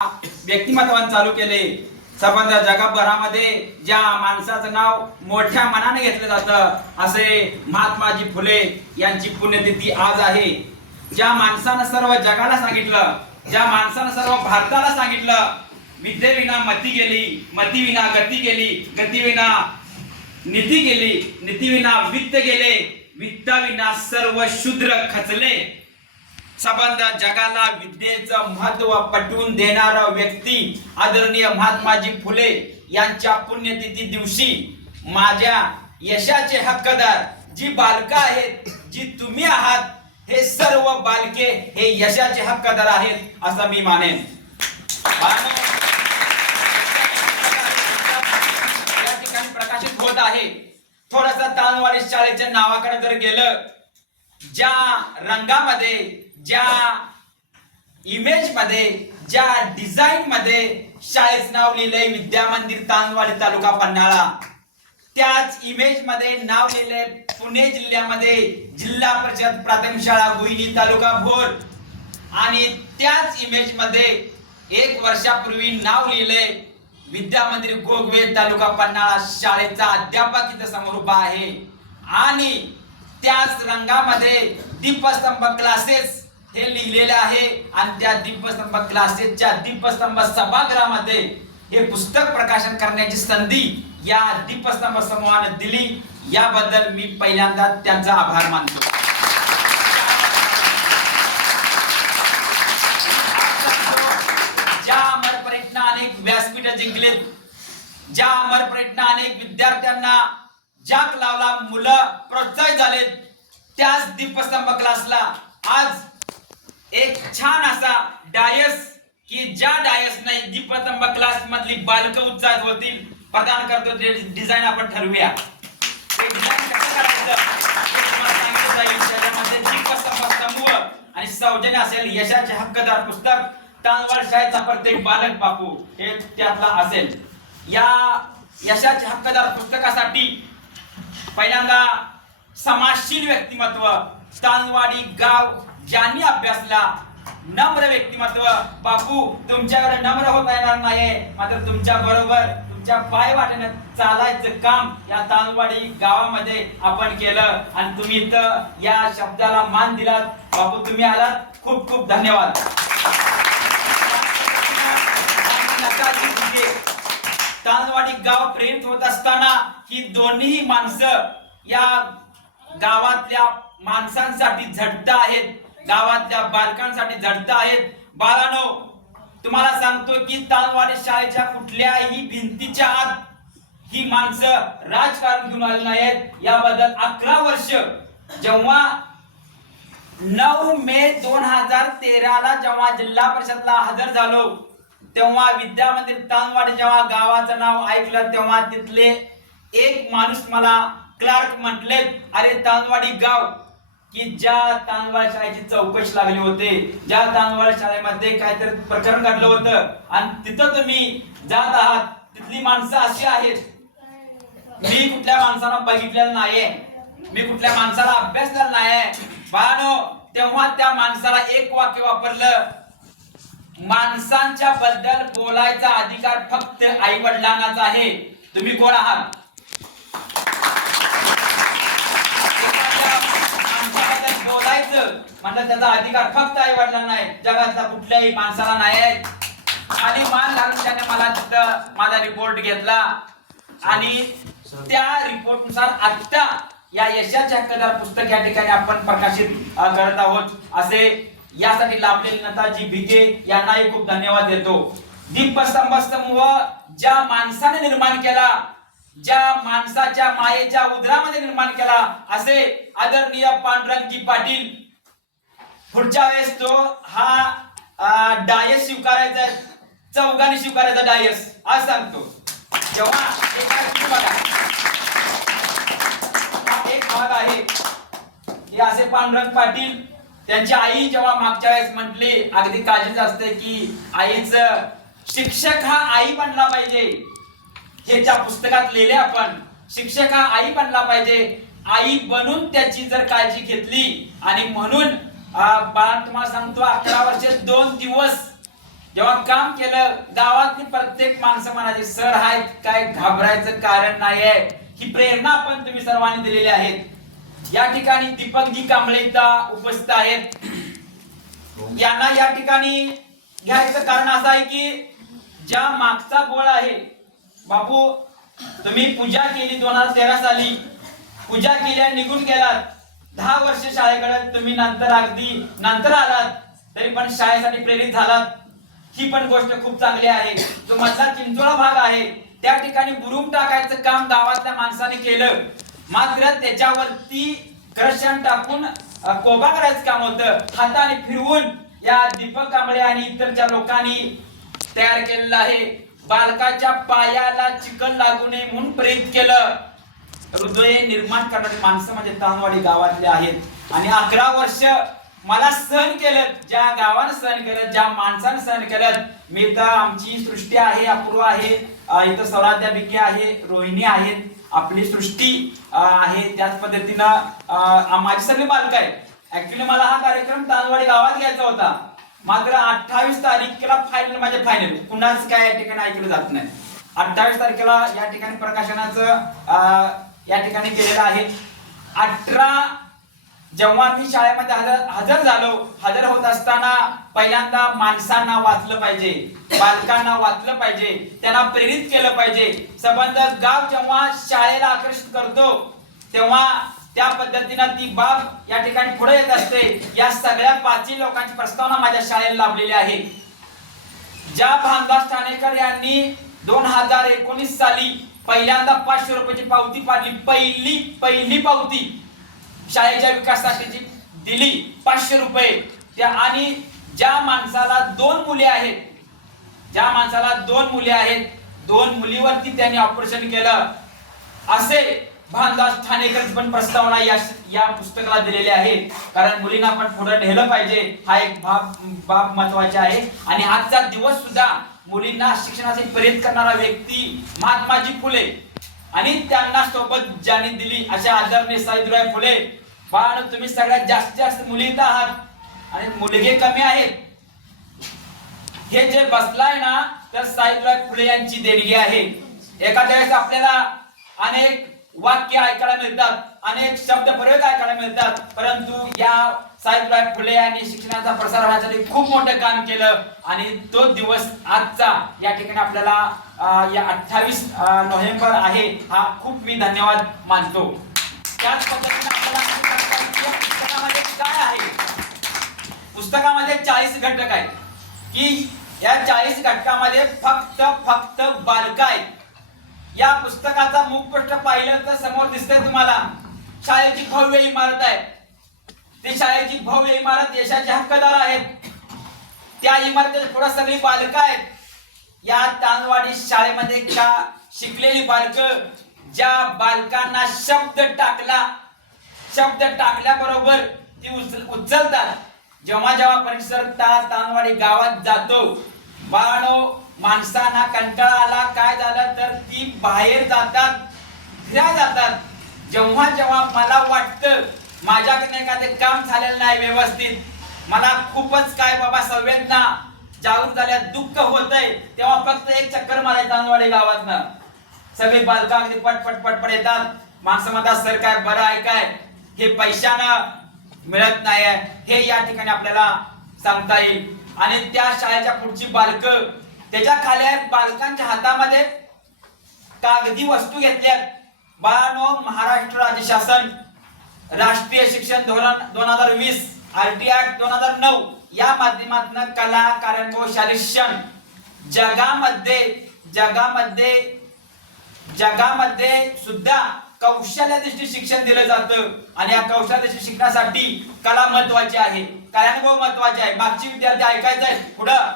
व्यक्तिमत्वान चालू केले. संबंध जगभरामध्ये ज्या माणसाचं नाव मोठ्या मनाने घेतलं जातं असे महात्माजी फुले यांची पुण्यतिथी आज आहे. ज्या माणसानं सर्व जगाला सांगितलं, ज्या माणसानं सर्व भारताला सांगितलं, विद्येविना मती गेली, मतीविना गती गेली, गतीविना नीती गेली, नीतीविना वित्त गेले, वित्ताविना सर्व शूद्र खचले. संबंध जगाला विद्येचं महत्व पटवून देणारा व्यक्ती आदरणीय महात्माजी फुले यांच्या पुण्यतिथी दिवशी माझ्या यशाचे हक्कदार जी बालक आहेत, जी तुम्ही आहात, हे सर्व बालके हे यशाचे हक्कदार आहेत असं मी मानेन. या ठिकाणी प्रकाशित होत आहे. थोडासा तांदवाडी शाळेच्या नावाकडे जर गेलं, ज्या रंगामध्ये, ज्या इमेज मध्ये, ज्या डिझाईन मध्ये शाळेचं नाव लिहिलंय विद्या मंदिर तांदवाडी तालुका पन्हाळा, त्याच इमेज मध्ये नाव लिहिलंय पुणे जिल्ह्यामध्ये जिल्हा परिषद प्राथमिक शाळा गुईनी तालुका भोर, आणि त्याच इमेज मध्ये 1 वर्षापूर्वी नाव लिहिलंय विद्या मंदिर गोगवे तालुका पन्हाळा शाळेचा अध्यापक इथं समोर उभा आहे. आणि त्याच रंगामध्ये दीपस्तंभ क्लासेस हे लिहिलेले आहे. आणि त्या दीपस्तंभ क्लासेसच्या दीपस्तंभ सभागृहामध्ये हे पुस्तक प्रकाशन करण्याची संधी या दीपस्तंभ समूहाने दिली. याबद्दल मी पहिल्यांदा त्यांचा आभार मानतो. ज्या अमर परीक्षेने अनेक व्यासपीठ जिंकलेत, ज्या अमर परीक्षेने अनेक विद्यार्थ्यांना जाक लावला, मुलं प्रोत्साहित झालेत, त्याच दीपस्तंभ क्लासला आज एक छान असा डायस, की ज्या डायस नाही दीपस्तंभ क्लास मधली बालक उत्साहित होतील, प्रदान करतो. डिझाईन आपण ठरवूया. हे डिझाईन कसं करायचं हे तुम्हाला सांगितलं जाईल. त्याच्यामध्ये दीपस्तंभ समूह आणि सौजन्य असेल. यशाचे हक्कदार पुस्तक तांदवाड शाळेचा प्रत्येक बालक बापू हे त्यातला असेल. या यशाच्या हक्कदार पुस्तकासाठी पहिल्यांदा समाजशील व्यक्तिमत्व, तांदवाडी गाव ज्यांनी अभ्यासला, नम्र व्यक्तिमत्व. बापू तुमच्याकडे नम्र होता येणार नाही, मात्र तुमच्या बरोबर तुमच्या पाय वाटेने चालायचं काम या तांदवाडी गावामध्ये आपण केलं आणि तुम्ही इथं या शब्दाला मान दिलात. बापू तुम्ही आलात, खूप खूप धन्यवाद. तांदवाडी गाव प्रेरित होत असताना ही दोन्ही माणसं या गावातल्या माणसांसाठी झटत आहेत, गावातल्या बालकांसाठी झटत आहेत. बाळांनो, तुम्हाला सांगतो की तांदवाडी शाळेच्या कुठल्याही भिंतीच्या आत ही माणसं राजकारण घेऊन आली नाहीत. याबद्दल 11 वर्ष, जेव्हा 9 मे 2013 ला जेव्हा जिल्हा परिषदला हजर झालो, तेव्हा विद्या मंदिर तांदवाडी जेव्हा गावाचं नाव ऐकलं, तेव्हा तिथले एक माणूस मला क्लार्क म्हटले, अरे तांदवाडी गाव, की ज्या तांदवाड शाळेची चौकशी लागली होते, ज्या तांदवाड शाळेमध्ये काहीतरी प्रकरण घडलं होतं आणि तिथं तुम्ही जात आहात, तिथली माणसं अशी आहेत. मी कुठल्या माणसाला बघितलेलं नाहीये, मी कुठल्या माणसाला अभ्यासलेला नाहीये. बाळांनो, तेव्हा त्या माणसाला एक वाक्य वापरलं, माणसांच्या बद्दल बोलायचा अधिकार फक्त आई वडिलांनाच आहे. तुम्ही कोण आहात? बोलायचं म्हणजे त्याचा अधिकार फक्त आई वडिलांना आहे, जगातल्या कुठल्याही माणसाला नाही आहे. आणि मान घालून त्याने मला तिथं माझा रिपोर्ट घेतला आणि त्या रिपोर्ट नुसार आता या यशाचे हक्कदार पुस्तक या ठिकाणी आपण प्रकाशित करत आहोत. असे यासाठी लाभलेले नताजी भिके यांनाही खूप धन्यवाद देतो. दीपस्तंभ समूह ज्या माणसाने निर्माण केला, ज्या माणसाच्या मायेच्या उदरामध्ये निर्माण केला, असे आदरणीय पांडुरंगजी पाटील. पुढच्या वेळेस तो हा डायस स्वीकारायचा, चौघांनी स्वीकारायचा डायस आज सांगतो. जेव्हा एक भाग आहे, हे असे पांडुरंग पाटील, त्यांची आई जेव्हा मागच्या वेळेस म्हटली, अगदी काळजीच असते की आईचं शिक्षक हा आई बनला पाहिजे. हे त्या पुस्तकात लिहिले आपण, शिक्षक हा आई बनला पाहिजे. आई बनून त्याची जर काळजी घेतली आणि म्हणून बाळा तुम्हाला सांगतो 11 वर्षे 2 दिवस जेव्हा काम केलं गावातली प्रत्येक माणसं म्हणाले सर आहेत काय घाबरायचं कारण नाही आहे. ही प्रेरणा पण तुम्ही सर्वांनी दिलेली आहेत. या ठिकाणी दीपकजी कांबळे इथं उपस्थित आहेत. यांना या ठिकाणी घ्यायचं कारण असं आहे की ज्या मागचा गोळ आहे बापू तुम्ही पूजा केली 2013 साली पूजा केल्या निघून गेलात 10 वर्ष शाळेकडे तुम्ही नंतर अगदी नंतर आलात तरी पण शाळेसाठी प्रेरित झालात. ही पण गोष्ट खूप चांगली आहे. जो मधला चिंचोळा भाग आहे त्या ठिकाणी बुरुम टाकायचं काम गावातल्या माणसाने केलं. मात्र त्याच्यावरती क्रशन टाकून कोबा करायचं काम होतं. हाताने फिरवून या दीपक कांबळे आणि इतरच्या लोकांनी तयार केलेलं आहे. बालकाच्या पायाला चिकन लागू नये म्हणून प्रेरित केलं. हृदय निर्माण करणारी माणसं म्हणजे तांदवाडी गावातले आहेत. आणि 11 वर्ष मला सहन केलं, ज्या गावानं सहन केलं, ज्या माणसानं सहन केलं. मी तर आमची सृष्टी आहे, अपूर्व आहे, इथं सौराध्यापिका आहे, रोहिणी आहेत, आपली सृष्टी आहे. त्याच पद्धतीनं माझी सगळी बालक आहे. ऍक्च्युली मला हा कार्यक्रम तांदवाडी गावात घ्यायचा होता. मात्र 28 तारखेला फायनल म्हणजे फायनल कुणाच काय या ठिकाणी ऐकलं जात नाही. 28 तारखेला या ठिकाणी प्रकाशनाचं या ठिकाणी केलेलं आहे. 18 जेव्हा मी शाळेमध्ये हजर होत असताना पहिल्यांदा माणसांना वाचलं पाहिजे, बालकांना वाचलं पाहिजे, त्यांना प्रेरित केलं पाहिजे. संबंध गाव जेव्हा शाळेला आकर्षित करतो तेव्हा त्या पद्धतीनं ती बाब या ठिकाणी पुढे येत असते. या सगळ्या 5 लोकांची प्रस्तावना माझ्या शाळेला लाभलेली आहे. ज्या भानदास ठाणेकर यांनी 2019 साली पहिल्यांदा 500 रुपयाची पावती पाडली, पहिली पावती शाळेच्या विकासासाठी दिली 500 रुपये. त्या आणि ज्या माणसाला 2 मुले आहेत, ज्या माणसाला 2 मुले आहेत, 2 मुलीवरती त्यांनी ऑपरेशन केलं. असे भानदास ठाणेकर पण प्रस्तावना या पुस्तकाला दिलेली आहे. कारण मुलींना पण पुढे नेलं पाहिजे हा एक बाब महत्वाचा आहे. आणि आजचा दिवस सुद्धा मुलींना शिक्षणासाठी प्रेरित करणारा व्यक्ती महात्माजी फुले आणि त्यांना सोबत ज्यांनी दिली अशा आदरणीय सावित्रीबाई फुले. पण तुम्ही सगळ्यात जास्त मुली इथं आहात आणि मुलगे कमी आहेत. हे जे बसलाय ना तर सावित्रीबाई फुले यांची देणगी आहे. एखाद्या वेळेस आपल्याला अनेक वाक्य ऐकायला मिळतात, अनेक शब्द प्रयोग ऐकायला मिळतात, परंतु या सावित्रीबाई फुले यांनी शिक्षणाचा प्रसार होण्यासाठी खूप मोठं काम केलं. आणि तो दिवस आजचा या ठिकाणी आपल्याला या 28 नोव्हेंबर आहे हा खूप मी धन्यवाद मानतो. त्याच पद्धतीने आपल्याला पुस्तकामध्ये काय आहे, पुस्तकामध्ये 40 घटक आहेत की या 40 घटकामध्ये फक्त बालक आहेत. या पुस्तकाचा मुखपृष्ठ पाहिलं तर समोर दिसतंय तुम्हाला शाळेची भव्य इमारत आहे. ती शाळेची भव्य इमारत यशाचे हक्कदार आहेत. त्या इमारतीत पुढे सगळी बालक आहेत. या तांदवाडी शाळेमध्ये का शिकलेली बालक ज्या बालकांना शब्द टाकल्याबरोबर ती उचलतात. जेव्हा परिसर तांदवाडी गावात जातो बाळांनो माणसांना कंटाळा आला काय झालं तर ती बाहेर जातात, फिरायला जातात. जेव्हा मला वाटतं माझ्याकडे एखादे काम झालेलं नाही व्यवस्थित, मला खूपच काय बाबा संवेदना जागरूक झाल्या, दुःख होतंय, तेव्हा फक्त एक चक्कर मारायचं तांदवाडी गावातनं. सगळे बालक अगदी पटपट येतात. माणसं म्हणतात सर काय बरं आहे काय, हे पैशानं मिळत नाही हे या ठिकाणी आपल्याला सांगता येईल. आणि त्या शाळेच्या पुढची बालक त्याच्या खाली बालकांच्या हातामध्ये कागदी वस्तू घेतल्यात. बाळांनो महाराष्ट्र राज्य शासन राष्ट्रीय शिक्षण धोरण 2020 RT ऍक्ट 2009 या माध्यमातून कला कार्यान्वयन शालेय शिक्षण जगामध्ये सुद्धा कौशल्याधिष्ठित शिक्षण दिलं जातं. आणि या कौशल्याधिष्ठित शिक्षणासाठी कला महत्वाची आहे, कार्यानुभव महत्वाचे आहे. मागची विद्यार्थी ऐकायचं आहे पुढं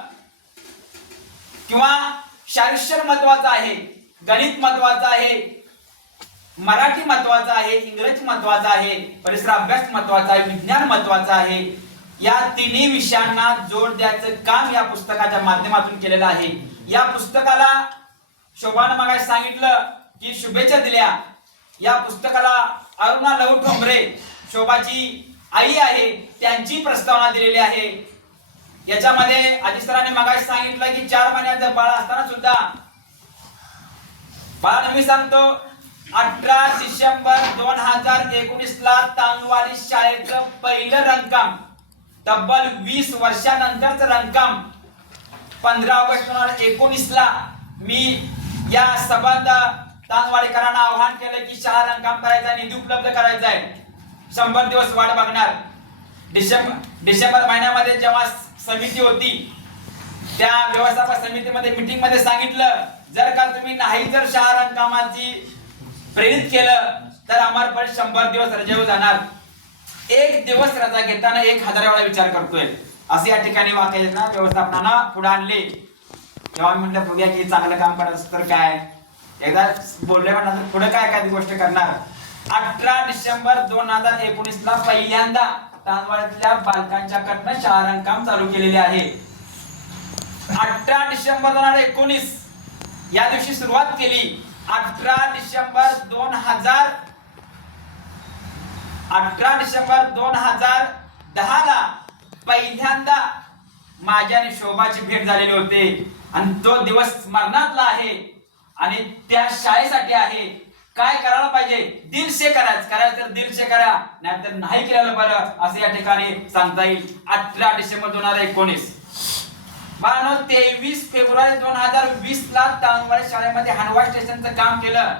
किंवा शास्त्र महत्वाचं आहे, गणित महत्वाचं आहे, मराठी महत्वाचं आहे, इंग्रजी महत्वाचं आहे, परिसर अभ्यास महत्वाचा आहे, विज्ञान महत्वाचं आहे. या तिन्ही विषयांना जोड द्यायचं काम या पुस्तकाच्या माध्यमातून केलेलं आहे. या पुस्तकाला शोभानं मगाशी सांगितलं की शुभेच्छा दिल्या. या पुस्तकाला अरुणा लहू ठोंबरे शोभाची आई आहे त्यांची प्रस्तावना दिलेली आहे. याच्यामध्ये अजित सरांनी मगाशी सांगितलं की 4 महिन्याचं बाळ असताना सुद्धा बाळांनो मी सांगतो 18 डिसेंबर 2019 ला तांदवाडी शाळेचं पहिलं रंगकाम, तब्बल 20 वर्षानंतरचं रंगकाम 15 ऑगस्ट 2019 ला मी या संबंध तांदवाडीकरांना आवाहन केलं की शाळा रंगकाम करायचा, निधी उपलब्ध करायचा आहे. 100 दिवस वाट बघणार. डिसेंबर महिन्यामध्ये जेव्हा समिती होती त्या व्यवस्थापन समितीमध्ये मीटिंग मध्ये सांगितलं जर का तुम्ही नाही जर शाळा रंगकामाची प्रेरित केलं तर आम्हाला पण 100 दिवस रजेवर जाणार. एक दिवस रजा घेताना 1000 वेळा विचार करतोय असे या ठिकाणी वाक्य ना व्यवस्थापनानं पुढे आणले. तेव्हा मी म्हटलं बघूया की चांगलं काम करायचं तर काय एकदा बोलल्यानंतर पुढे काय काय गोष्ट करणार. 18 डिसेंबर 2019 ला पहिल्यांदा तांदवाडीतल्या बालकांच्या कडनं शाळा रंगकाम चालू केलेले आहे. 18 डिसेंबर 2019 या दिवशी सुरुवात केली. 18 डिसेंबर 2010 ला पहिल्यांदा माझी आणि शोभाची भेट झालेली होती आणि तो दिवस स्मरणातला आहे आणि त्या शाळेसाठी आहे. काय करायला पाहिजे दिल से करायचं तर दिल से करा नाहीतर नाही केलेलं बरं असं या ठिकाणी सांगता येईल. 18 डिसेंबर 2019 23 फेब्रुवारी 2020 ला तांदवाडी शाळेमध्ये हनवा स्टेशनचं काम केलं.